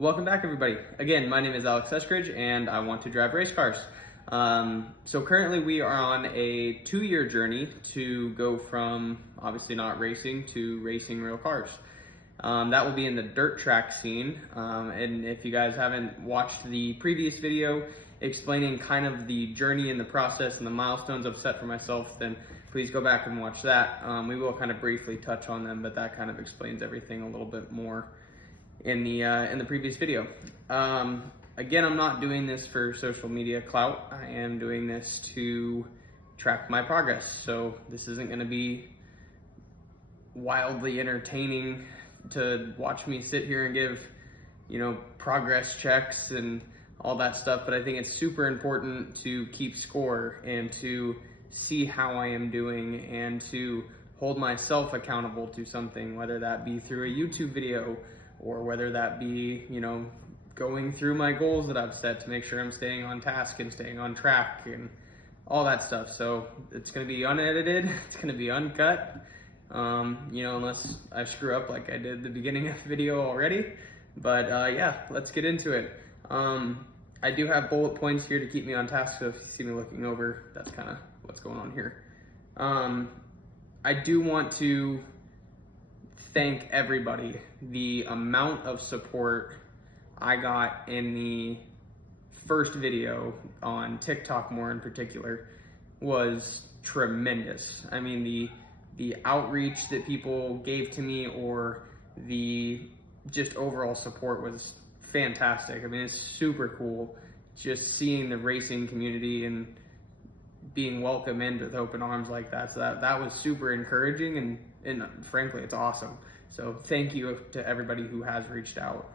Welcome back, everybody. Again, my name is Alexeskridge, and I want to drive race cars. So currently we are on a 2-year journey to go from obviously not racing to racing real cars. That will be in the dirt track scene. And if you guys haven't watched the previous video explaining kind of the journey and the process and the milestones I've set for myself, then please go back and watch that. We will kind of briefly touch on them, but that kind of explains everything a little bit more in the previous video. Again, I'm not doing this for social media clout. I am doing this to track my progress. So this isn't going to be wildly entertaining to watch me sit here and give, progress checks and all that stuff. But I think it's super important to keep score and to see how I am doing and to hold myself accountable to something, whether that be through a YouTube video or whether that be, going through my goals that I've set to make sure I'm staying on task and staying on track and all that stuff. So it's going to be unedited, it's going to be uncut, unless I screw up like I did at the beginning of the video already. But yeah, let's get into it. I do have bullet points here to keep me on task, so if you see me looking over, that's kind of what's going on here. I do want to thank everybody. The amount of support I got in the first video on TikTok, more in particular, was tremendous. I mean, the outreach that people gave to me, or the just overall support, was fantastic. I mean, it's super cool just seeing the racing community and being welcomed into with open arms like that. So that was super encouraging, and frankly, it's awesome. So thank you to everybody who has reached out.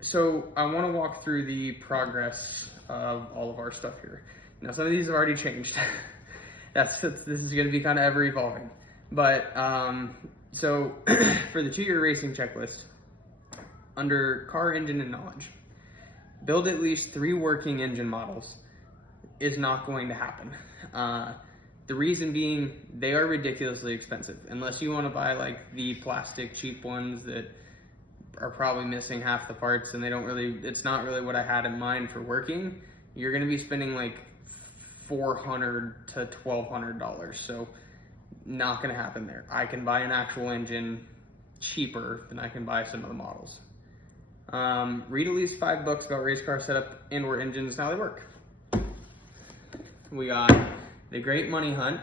So I want to walk through the progress of all of our stuff here. Now, some of these have already changed. This is going to be kind of ever evolving. But so for the 2-year racing checklist, under car, engine, and knowledge, build at least 3 working engine models is not going to happen. The reason being, they are ridiculously expensive. Unless you want to buy like the plastic cheap ones that are probably missing half the parts and it's not really what I had in mind for working, you're going to be spending like $400 to $1,200. So not going to happen there. I can buy an actual engine cheaper than I can buy some of the models. Read at least 5 books about race car setup and or engines and how they work. We got The Great Money Hunt,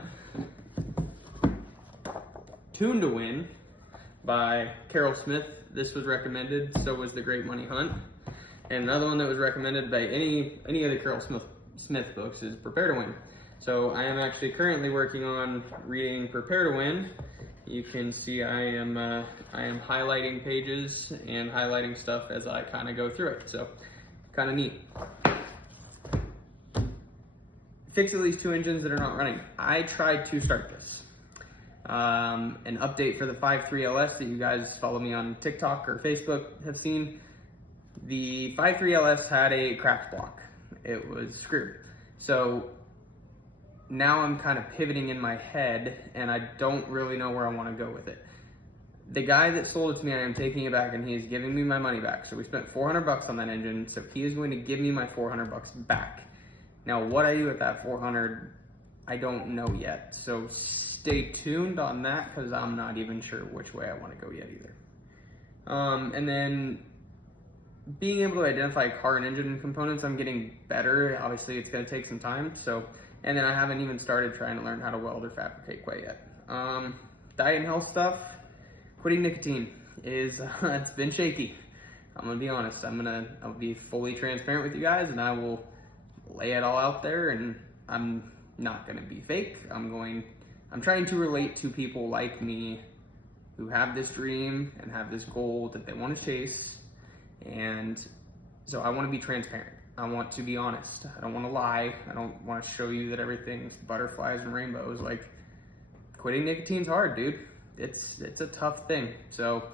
Tune to Win by Carol Smith. This was recommended, so was The Great Money Hunt. And another one that was recommended by any of the Carol Smith books is Prepare to Win. So I am actually currently working on reading Prepare to Win. You can see I am highlighting pages and highlighting stuff as I kind of go through it. So kind of neat. Fix at least 2 engines that are not running. I tried to start this. An update for the 5.3 LS that you guys follow me on TikTok or Facebook have seen. The 5.3 LS had a cracked block. It was screwed. So now I'm kind of pivoting in my head and I don't really know where I want to go with it. The guy that sold it to me, I am taking it back and he is giving me my money back. So we spent $400 on that engine. So he is going to give me my $400 back. Now, what I do with that $400, I don't know yet. So stay tuned on that because I'm not even sure which way I want to go yet either. And then being able to identify car and engine components, I'm getting better. Obviously, it's going to take some time. And then I haven't even started trying to learn how to weld or fabricate quite yet. Diet and health stuff, quitting nicotine is, it's been shaky. I'm going to be honest. I'll be fully transparent with you guys and I will lay it all out there, and I'm not going to be fake. I'm trying to relate to people like me who have this dream and have this goal that they want to chase. And so I want to be transparent. I want to be honest. I don't want to lie. I don't want to show you that everything's butterflies and rainbows. Like, quitting nicotine's hard, dude. It's a tough thing. So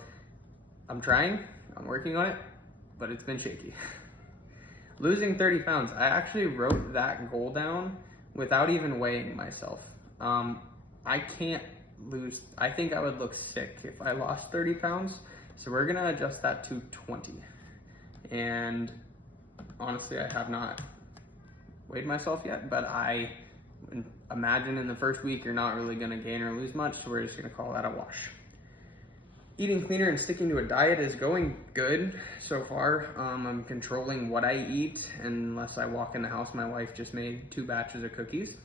I'm trying, I'm working on it, but it's been shaky. Losing 30 pounds. I actually wrote that goal down without even weighing myself. I can't lose. I think I would look sick if I lost 30 pounds. So we're gonna adjust that to 20. And honestly, I have not weighed myself yet, but I imagine in the first week you're not really gonna gain or lose much, so we're just gonna call that a wash. Eating cleaner and sticking to a diet is going good so far. I'm controlling what I eat, unless I walk in the house. My wife just made 2 batches of cookies.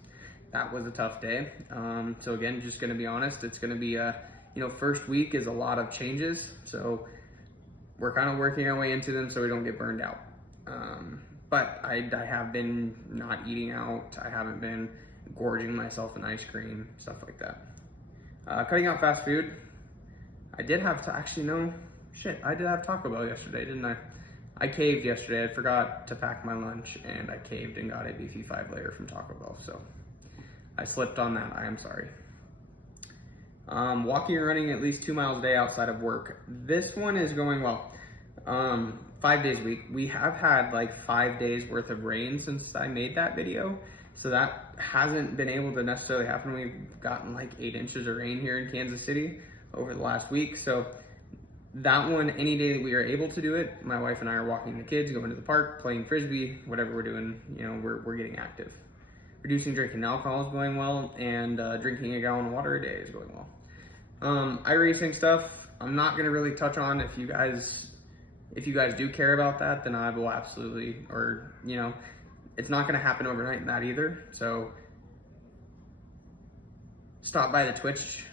That was a tough day. So again, just gonna be honest, it's gonna be first week is a lot of changes. So we're kind of working our way into them so we don't get burned out. But I have been not eating out. I haven't been gorging myself in ice cream, stuff like that. Cutting out fast food. I did have to, actually no, shit, I did have Taco Bell yesterday, didn't I? I caved yesterday. I forgot to pack my lunch and I caved and got a beefy 5-layer from Taco Bell, so I slipped on that. I am sorry. Walking and running at least 2 miles a day outside of work. This one is going well. 5 days a week. We have had like 5 days worth of rain since I made that video, so that hasn't been able to necessarily happen. We've gotten like 8 inches of rain here in Kansas City over the last week. So that one, any day that we are able to do it, my wife and I are walking the kids, going to the park, playing Frisbee, whatever we're doing, we're getting active. Reducing drinking alcohol is going well, and drinking a gallon of water a day is going well. iRacing stuff, I'm not gonna really touch on. If you guys do care about that, then I will absolutely, it's not gonna happen overnight in that either. So stop by the Twitch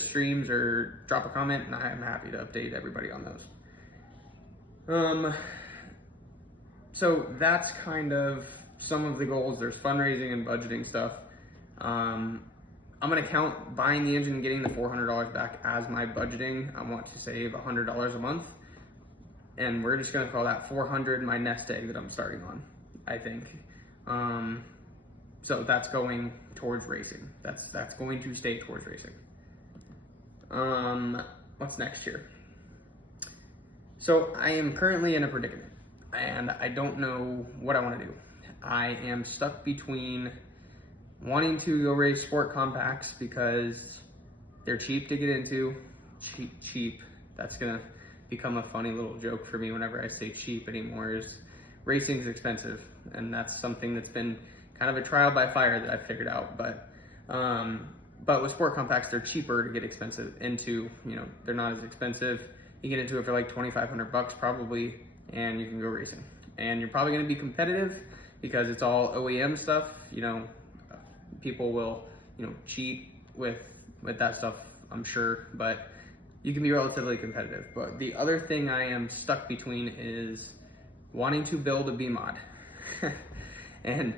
streams or drop a comment, and I'm happy to update everybody on those. So that's kind of some of the goals. There's fundraising and budgeting stuff. I'm gonna count buying the engine and getting the $400 back as my budgeting. I want to save $100 a month, and we're just gonna call that 400 my nest egg that I'm starting on, I think. So that's going towards racing. That's going to stay towards racing. What's next here? So I am currently in a predicament, and I don't know what I want to do. I am stuck between wanting to go race sport compacts because they're cheap to get into. Cheap. That's gonna become a funny little joke for me whenever I say cheap anymore. Is racing's expensive, and that's something that's been kind of a trial by fire that I figured out. But with sport compacts, they're cheaper to get expensive into. They're not as expensive. You get into it for like $2,500 probably, and you can go racing. And you're probably going to be competitive because it's all OEM stuff. People will cheat with that stuff, I'm sure, but you can be relatively competitive. But the other thing I am stuck between is wanting to build a B-mod. And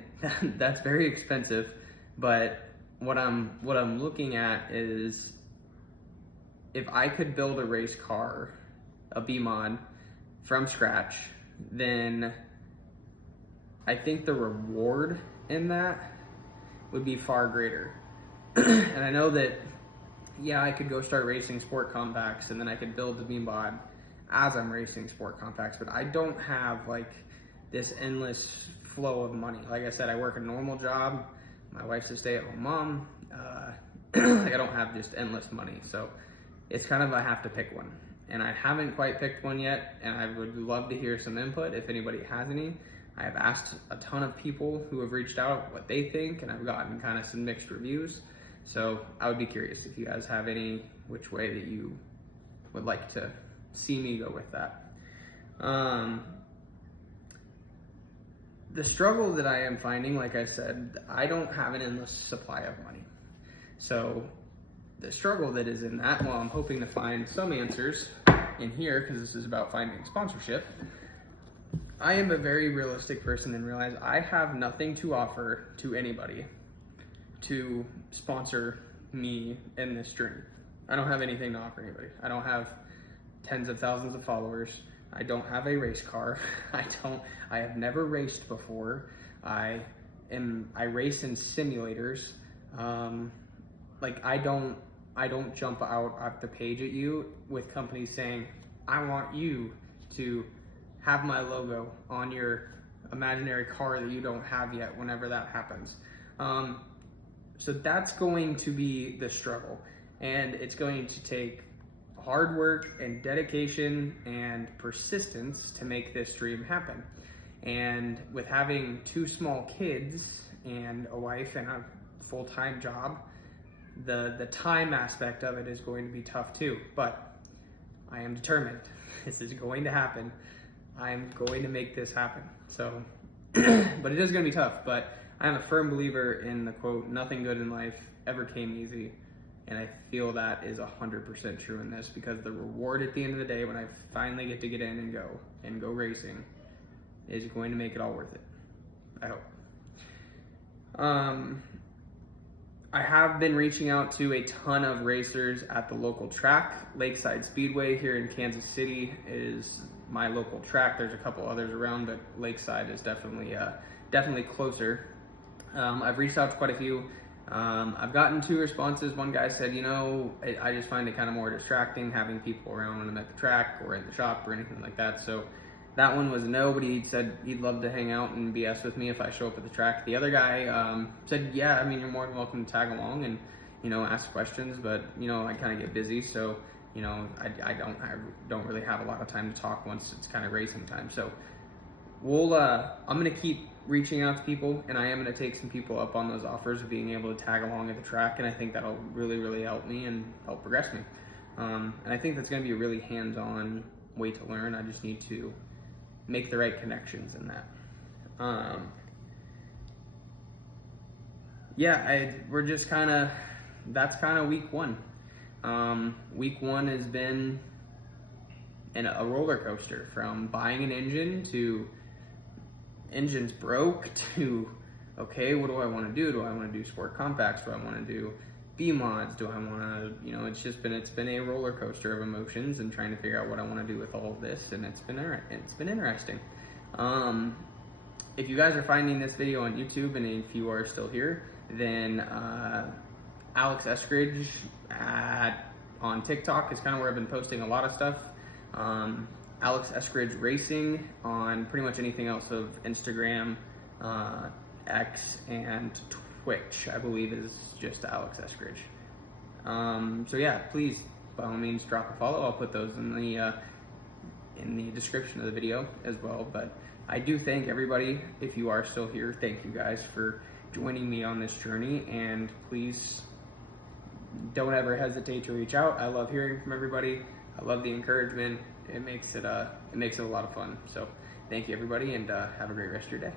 that's very expensive, but what I'm looking at is if I could build a race car, a B-mod from scratch, then I think the reward in that would be far greater. And I know that, yeah, I could go start racing sport compacts and then I could build the B-mod as I'm racing sport compacts, but I don't have like this endless flow of money. Like I said, I work a normal job. My wife's a stay-at-home mom. I don't have just endless money. So it's kind of, I have to pick one. And I haven't quite picked one yet, and I would love to hear some input if anybody has any. I have asked a ton of people who have reached out what they think, and I've gotten kind of some mixed reviews. So I would be curious if you guys have any which way that you would like to see me go with that. The struggle that I am finding, like I said, I don't have an endless supply of money. So the struggle that is in that, well, I'm hoping to find some answers in here because this is about finding sponsorship. I am a very realistic person and realize I have nothing to offer to anybody to sponsor me in this journey. I don't have anything to offer anybody. I don't have tens of thousands of followers. I don't have a race car. I have never raced before. I race in simulators. I don't jump out at the page at you with companies saying, I want you to have my logo on your imaginary car that you don't have yet whenever that happens. So that's going to be the struggle. And it's going to take hard work and dedication and persistence to make this dream happen. And with having 2 small kids and a wife and a full-time job, the time aspect of it is going to be tough too, but I am determined. This is going to happen. I'm going to make this happen. So, but it is going to be tough, but I'm a firm believer in the quote, "Nothing good in life ever came easy." And I feel that is 100% true in this, because the reward at the end of the day, when I finally get to get in and go racing, is going to make it all worth it. I hope. I have been reaching out to a ton of racers at the local track. Lakeside Speedway here in Kansas City is my local track. There's a couple others around, but Lakeside is definitely closer. I've reached out to quite a few. I've gotten 2 responses. One guy said, I just find it kind of more distracting having people around when I'm at the track or in the shop or anything like that. So that one was no, but he said he'd love to hang out and BS with me if I show up at the track. The other guy said, yeah, you're more than welcome to tag along and, ask questions, but, I kind of get busy. So, I don't really have a lot of time to talk once it's kind of racing time. So I'm going to keep reaching out to people, and I am going to take some people up on those offers of being able to tag along at the track, and I think that'll really, really help me and help progress me. And I think that's going to be a really hands-on way to learn. I just need to make the right connections in that. We're just that's kind of week 1. Week 1 has been a roller coaster, from buying an engine to engine's broke to, okay, what do I want to do? Do I want to do sport compacts? Do I want to do B mods? Do I want to, it's been a roller coaster of emotions and trying to figure out what I want to do with all of this. And it's been interesting. If you guys are finding this video on YouTube, and if you are still here, then, alexeskridge on TikTok is kind of where I've been posting a lot of stuff. alexeskridge Racing on pretty much anything else of Instagram, X, and Twitch, I believe, is just alexeskridge. So yeah, please, by all means, drop a follow. I'll put those in the description of the video as well. But I do thank everybody. If you are still here, thank you guys for joining me on this journey, and please don't ever hesitate to reach out. I love hearing from everybody. I love the encouragement. It makes it a lot of fun. So thank you, everybody, and have a great rest of your day.